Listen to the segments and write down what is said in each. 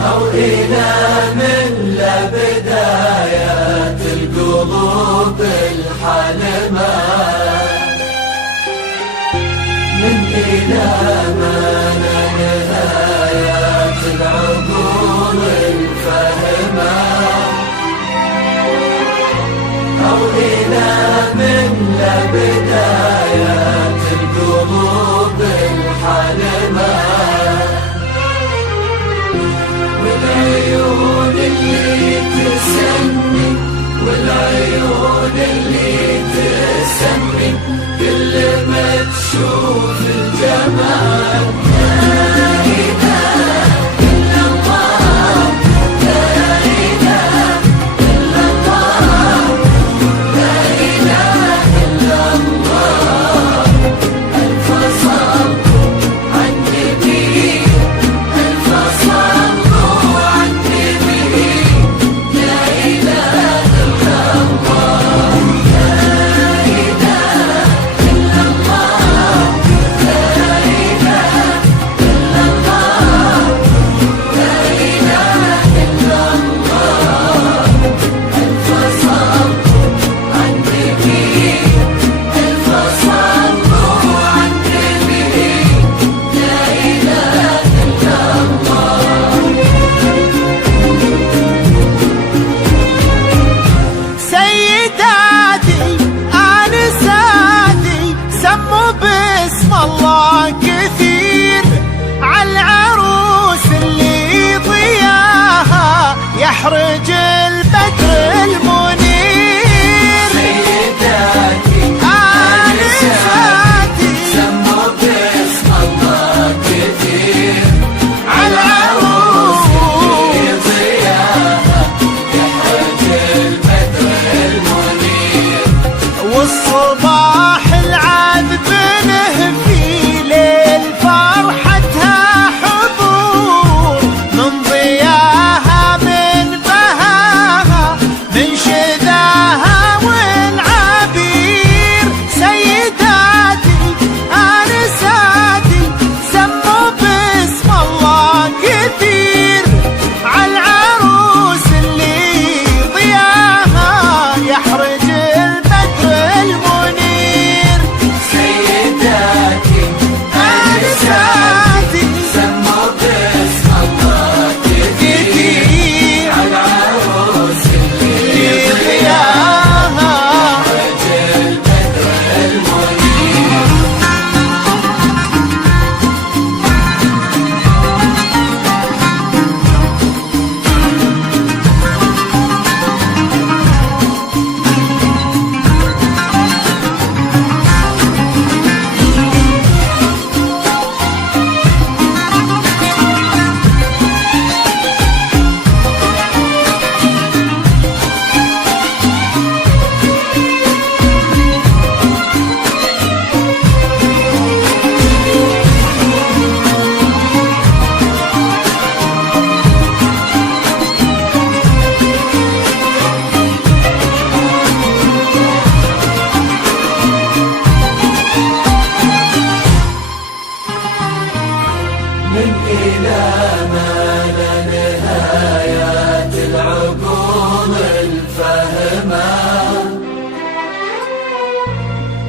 أو إلى من لا بداية القلوب الحالمة، من إلى ما لا نهاية العقول الفاهمة، أو إلى من لا بداية القلوب الحالمة، والعيون اللي تسمي، والعيون اللي تسمي كل ما تشوف الجمال. لا إله إلا الله، لا إله إلا الله، لا إله إلا الله. ألف صلوا على النبي، ألف صلوا على النبي، لا إله إلا الله، لا إله إلا الله، لا إله إلا الله، لا إله إلا الله. ألف صلوا على النبي، ألف صلوا على النبي، لا إله إلا الله. سيداتي آنساتي سموا باسم الله كثير عالعروس اللي ضياها يحرج البدر المنير. سيداتي آنساتي سموا باسم الله كثير عالعروس اللي ضياها يحرج البدر المنير. والصباح العذب له في ليل فرحتها حضور، من ضياها من بهاها من شذاها والعبير. سيداتي آنساتي سموا باسم الله كثير عالعروس اللي ضياها يحرج البدر المنير. سيداتي آنساتي سموا باسم الله كثير كثير عالعروس اللي ضياها يحرج البدر المنير. من إلى ما لا نهاية العقول الفاهمة،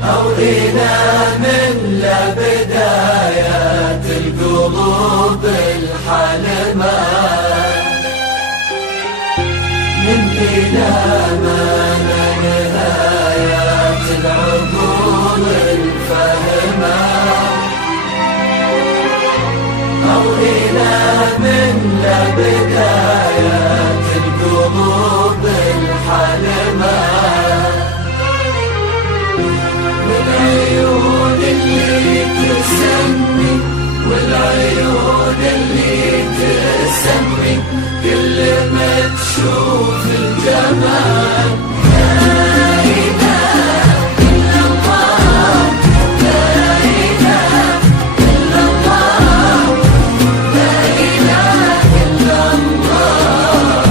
أو إلى من لا بداية القلوب الحالمة، من إلى ما لا نهاية العقول الفاهمة، أو إلى من لا بداية القلوب الحالمة، والعيون اللي تسمي، والعيون اللي تسمي كل ما تشوف الجمال. لا إله إلا الله، لا إله إلا الله، لا إله إلا الله.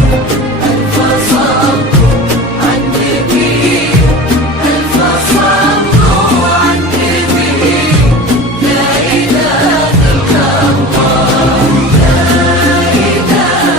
ألف صلوا على النبي، ألف صلوا على النبي، لا إله إلا الله، لا إله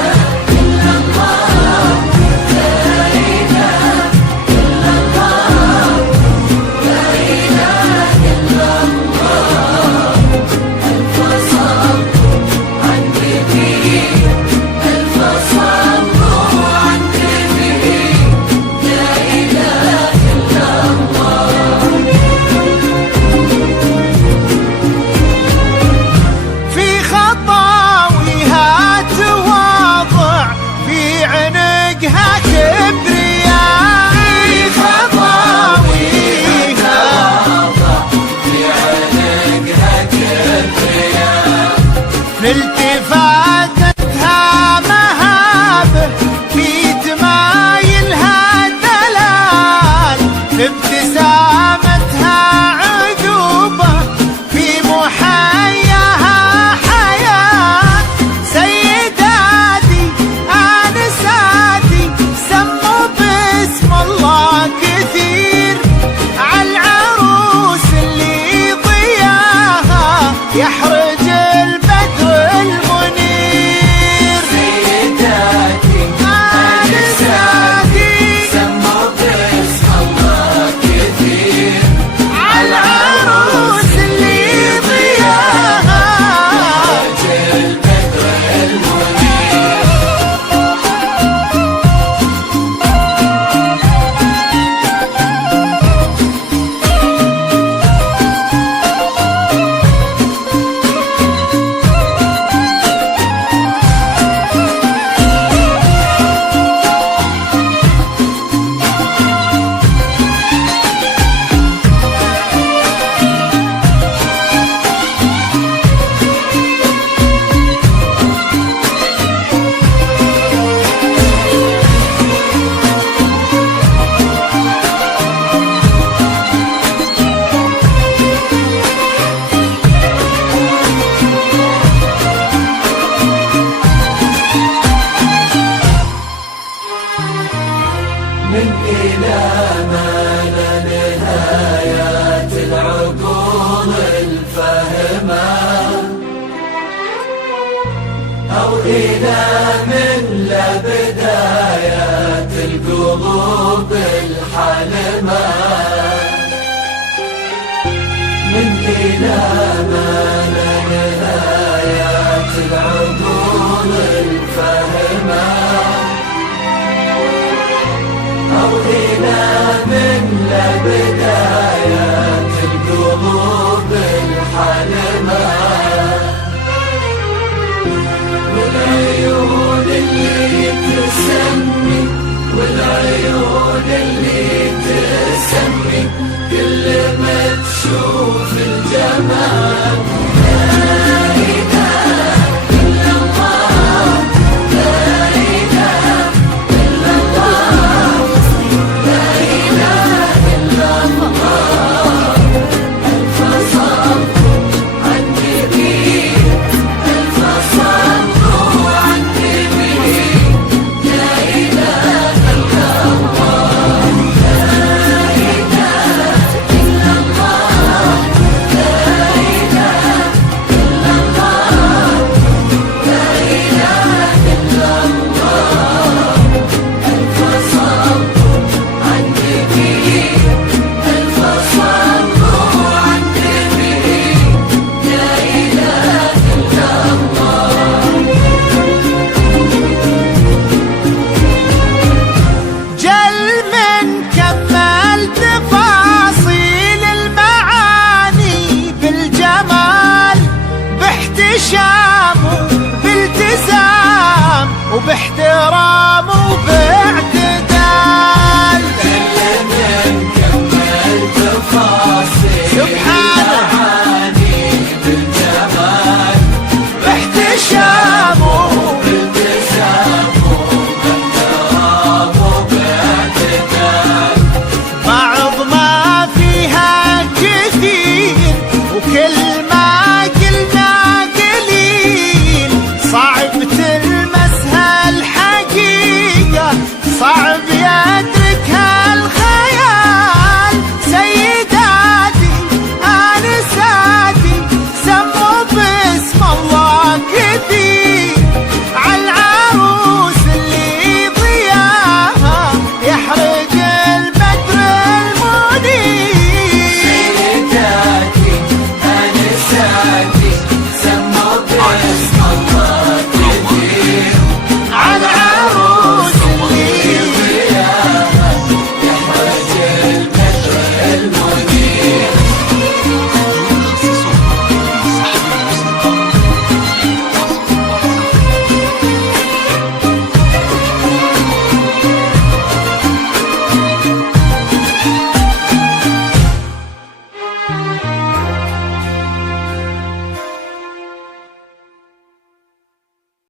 في التفاتتها مهابه، في تمايلها دلال، في ابتسامتها عذوبة، في محياها حياة. سيداتي آنساتي سموا باسم الله كثير، عالعروس اللي ضياها يحرج البدر المنير. سيداتي آنساتي سموا باسم الله كثير، عالعروس اللي ضياها يحرج البدر المنير. من إلى ما لا نهايات العقول الفهمة، أو إلى من لا بدايات القلوب الحلمة. من إلى ما لا نهايات العقول الفهمة، أو إلى من لا بدايات القلوب الحلمة. والعيون اللي تسمي، والعيون اللي تسمي، كل ما تشوف الجمال. لا إله إلا الله، لا إله إلا الله، لا إله إلا الله. ألف صلوا على النبي، ألف صلوا على النبي. لا إله إلا الله، لا إله إلا الله، لا إله إلا الله، لا إله إلا الله. ألف صلوا على النبي، ألف صلوا على النبي. لا إله إلا الله. جل من كمل تفاصيل المعاني بالجمال، باحتشام وبالتزام وباحترام وبالتزام.